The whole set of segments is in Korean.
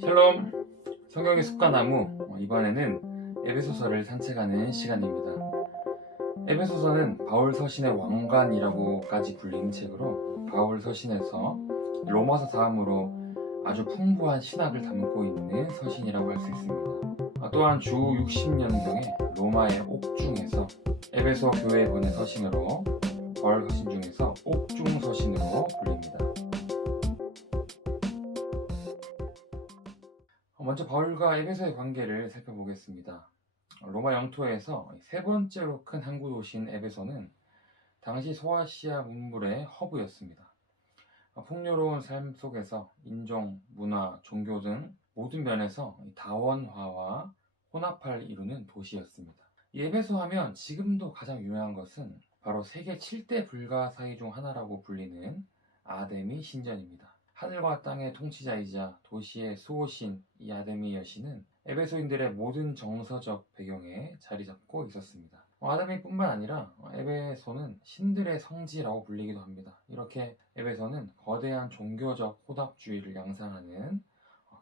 샬롬, 성경의 습관나무. 이번에는 에베소서를 산책하는 시간입니다. 에베소서는 바울 서신의 왕관이라고까지 불리는 책으로 바울 서신에서 로마서 다음으로 아주 풍부한 신학을 담고 있는 서신이라고 할 수 있습니다. 또한 주 60년경에 로마의 옥중에서 에베소 교회에 보낸 서신으로 바울 서신 중에서 옥중 서신으로 불립니다. 먼저 바울과 에베소의 관계를 살펴보겠습니다. 로마 영토에서 세 번째로 큰 항구 도시인 에베소는 당시 소아시아 문물의 허브였습니다. 풍요로운 삶 속에서 인종, 문화, 종교 등 모든 면에서 다원화와 혼합을 이루는 도시였습니다. 이 에베소 하면 지금도 가장 유명한 것은 바로 세계 7대 불가사의 중 하나라고 불리는 아데미 신전입니다. 하늘과 땅의 통치자이자 도시의 수호신 이 아데미 여신은 에베소인들의 모든 정서적 배경에 자리 잡고 있었습니다. 아데미뿐만 아니라 에베소는 신들의 성지라고 불리기도 합니다. 이렇게 에베소는 거대한 종교적 혼합주의를 양산하는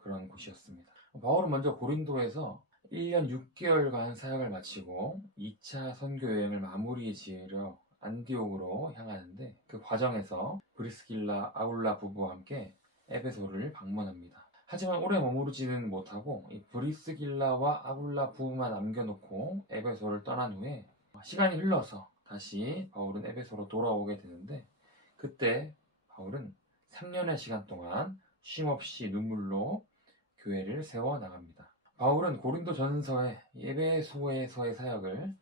그런 곳이었습니다. 바울은 먼저 고린도에서 1년 6개월간 사역을 마치고 2차 선교 여행을 마무리 지으려 안디옥으로 향하는데 그 과정에서 브리스길라, 아굴라 부부와 함께 에베소를 방문합니다. 하지만 오래 머무르지는 못하고 이 브리스길라와 아굴라 부부만 남겨놓고 에베소를 떠난 후에 시간이 흘러서 다시 바울은 에베소로 돌아오게 되는데 그때 바울은 3년의 시간 동안 쉼없이 눈물로 교회를 세워나갑니다. 바울은 고린도 전서의 에베소에서의 사역을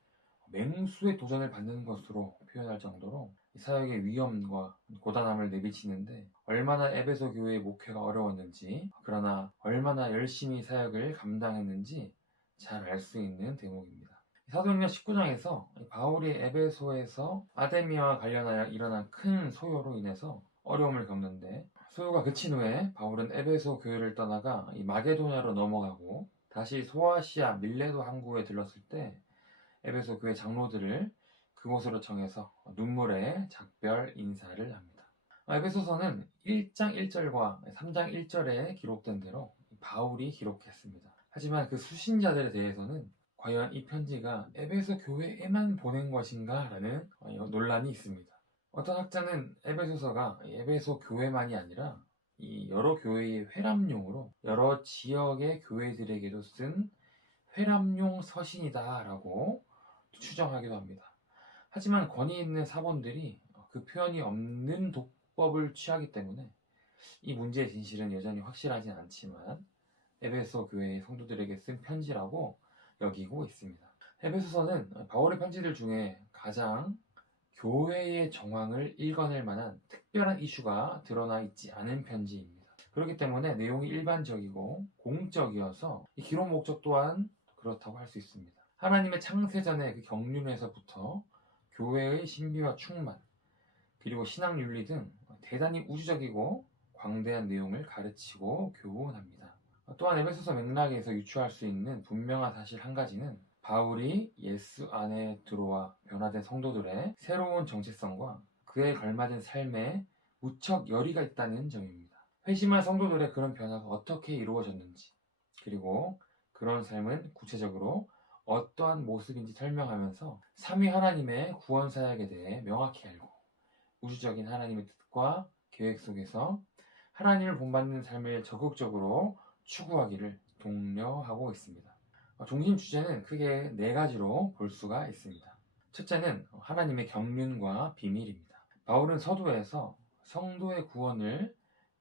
맹수의 도전을 받는 것으로 표현할 정도로 사역의 위험과 고단함을 내비치는데 얼마나 에베소 교회의 목회가 어려웠는지, 그러나 얼마나 열심히 사역을 감당했는지 잘 알 수 있는 대목입니다. 사도행전 19장에서 바울이 에베소에서 아데미와 관련하여 일어난 큰 소요로 인해서 어려움을 겪는데 소요가 그친 후에 바울은 에베소 교회를 떠나가 이 마게도냐로 넘어가고 다시 소아시아 밀레도 항구에 들렀을 때 에베소 교회 장로들을 그곳으로 청해서 눈물의 작별 인사를 합니다. 에베소서는 1장 1절과 3장 1절에 기록된 대로 바울이 기록했습니다. 하지만 그 수신자들에 대해서는 과연 이 편지가 에베소 교회에만 보낸 것인가? 라는 논란이 있습니다. 어떤 학자는 에베소서가 에베소 교회만이 아니라 이 여러 교회의 회람용으로 여러 지역의 교회들에게도 쓴 회람용 서신이다라고 추정하기도 합니다. 하지만 권위 있는 사본들이 그 표현이 없는 독법을 취하기 때문에 이 문제의 진실은 여전히 확실하진 않지만 에베소 교회의 성도들에게 쓴 편지라고 여기고 있습니다. 에베소서는 바울의 편지들 중에 가장 교회의 정황을 읽어낼 만한 특별한 이슈가 드러나 있지 않은 편지입니다. 그렇기 때문에 내용이 일반적이고 공적이어서 이 기록 목적 또한 그렇다고 할 수 있습니다. 하나님의 창세전의 그 경륜에서부터 교회의 신비와 충만, 그리고 신학 윤리 등 대단히 우주적이고 광대한 내용을 가르치고 교훈합니다. 또한 에베소서 맥락에서 유추할 수 있는 분명한 사실 한 가지는 바울이 예수 안에 들어와 변화된 성도들의 새로운 정체성과 그에 걸맞은 삶에 무척 열의가 있다는 점입니다. 회심한 성도들의 그런 변화가 어떻게 이루어졌는지, 그리고 그런 삶은 구체적으로 어떠한 모습인지 설명하면서 삼위 하나님의 구원 사역에 대해 명확히 알고 우주적인 하나님의 뜻과 계획 속에서 하나님을 본받는 삶을 적극적으로 추구하기를 독려하고 있습니다. 중심 주제는 크게 4가지로 볼 수가 있습니다. 첫째는 하나님의 경륜과 비밀입니다. 바울은 서두에서 성도의 구원을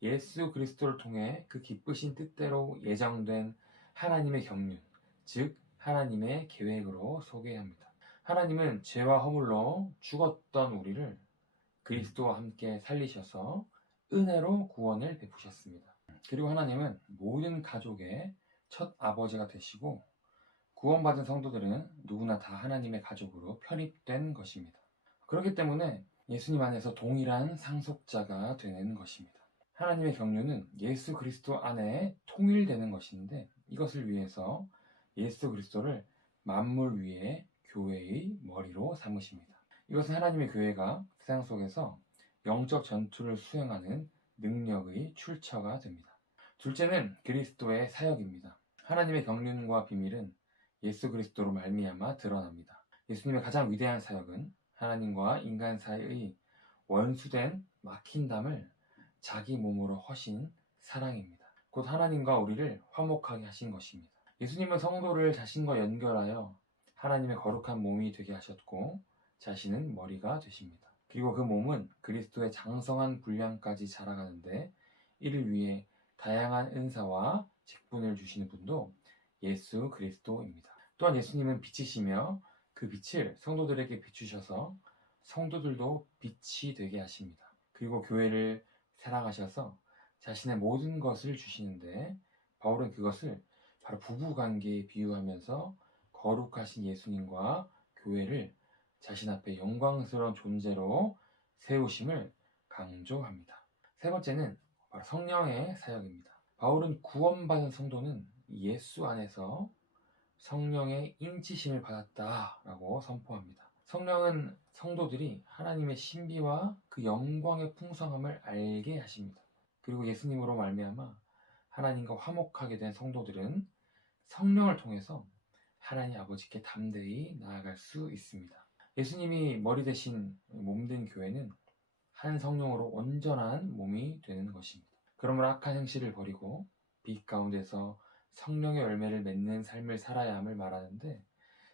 예수 그리스도를 통해 그 기쁘신 뜻대로 예정된 하나님의 경륜, 즉 하나님의 계획으로 소개합니다. 하나님은 죄와 허물로 죽었던 우리를 그리스도와 함께 살리셔서 은혜로 구원을 베푸셨습니다. 그리고 하나님은 모든 가족의 첫 아버지가 되시고 구원받은 성도들은 누구나 다 하나님의 가족으로 편입된 것입니다. 그렇기 때문에 예수님 안에서 동일한 상속자가 되는 것입니다. 하나님의 경륜은 예수 그리스도 안에 통일되는 것인데 이것을 위해서 예수 그리스도를 만물 위에 교회의 머리로 삼으십니다. 이것은 하나님의 교회가 세상 속에서 영적 전투를 수행하는 능력의 출처가 됩니다. 둘째는 그리스도의 사역입니다. 하나님의 경륜과 비밀은 예수 그리스도로 말미암아 드러납니다. 예수님의 가장 위대한 사역은 하나님과 인간 사이의 원수된 막힌 담을 자기 몸으로 허신 사랑입니다. 곧 하나님과 우리를 화목하게 하신 것입니다. 예수님은 성도를 자신과 연결하여 하나님의 거룩한 몸이 되게 하셨고 자신은 머리가 되십니다. 그리고 그 몸은 그리스도의 장성한 분량까지 자라가는데 이를 위해 다양한 은사와 직분을 주시는 분도 예수 그리스도입니다. 또한 예수님은 빛이시며 그 빛을 성도들에게 비추셔서 성도들도 빛이 되게 하십니다. 그리고 교회를 사랑하셔서 자신의 모든 것을 주시는데 바울은 그것을 바로 부부관계에 비유하면서 거룩하신 예수님과 교회를 자신 앞에 영광스러운 존재로 세우심을 강조합니다. 세 번째는 바로 성령의 사역입니다. 바울은 구원받은 성도는 예수 안에서 성령의 인치심을 받았다라고 선포합니다. 성령은 성도들이 하나님의 신비와 그 영광의 풍성함을 알게 하십니다. 그리고 예수님으로 말미암아 하나님과 화목하게 된 성도들은 성령을 통해서 하나님 아버지께 담대히 나아갈 수 있습니다. 예수님이 머리 대신 몸된 교회는 한 성령으로 온전한 몸이 되는 것입니다. 그러므로 악한 행실을 버리고 빛 가운데서 성령의 열매를 맺는 삶을 살아야 함을 말하는데,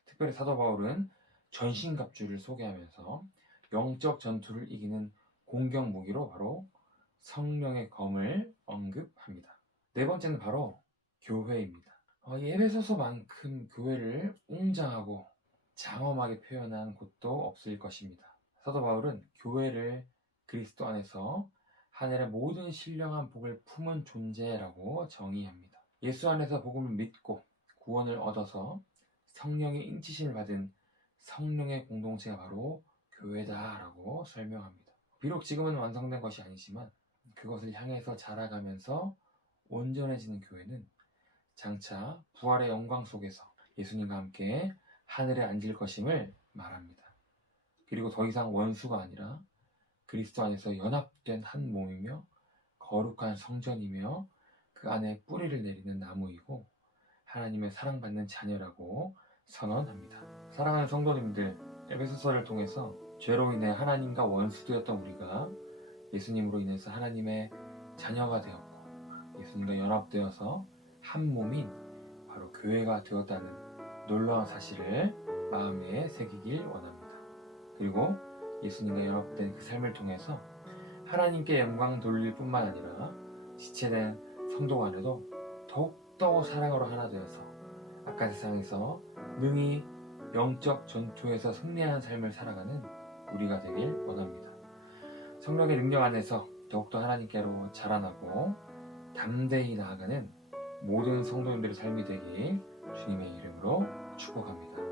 특별히 사도 바울은 전신갑주를 소개하면서 영적 전투를 이기는 공격 무기로 바로 성령의 검을 언급합니다. 네 번째는 바로 교회입니다. 이 에베소서만큼 교회를 웅장하고 장엄하게 표현한 곳도 없을 것입니다. 사도 바울은 교회를 그리스도 안에서 하늘의 모든 신령한 복을 품은 존재라고 정의합니다. 예수 안에서 복음을 믿고 구원을 얻어서 성령의 인치심을 받은 성령의 공동체가 바로 교회다라고 설명합니다. 비록 지금은 완성된 것이 아니지만 그것을 향해서 자라가면서 온전해지는 교회는 장차 부활의 영광 속에서 예수님과 함께 하늘에 앉을 것임을 말합니다. 그리고 더 이상 원수가 아니라 그리스도 안에서 연합된 한 몸이며 거룩한 성전이며 그 안에 뿌리를 내리는 나무이고 하나님의 사랑받는 자녀라고 선언합니다. 사랑하는 성도님들, 에베소서를 통해서 죄로 인해 하나님과 원수되었던 우리가 예수님으로 인해서 하나님의 자녀가 되었고 예수님과 연합되어서 한 몸인 바로 교회가 되었다는 놀라운 사실을 마음에 새기길 원합니다. 그리고 예수님과 연합된 그 삶을 통해서 하나님께 영광 돌릴 뿐만 아니라 지체된 성도 간에도 더욱더 사랑으로 하나 되어서 악한 세상에서 능히 영적 전투에서 승리하는 삶을 살아가는 우리가 되길 원합니다. 성령의 능력 안에서 더욱더 하나님께로 자라나고 담대히 나아가는 모든 성도님들의 삶이 되길 주님의 이름으로 축복합니다.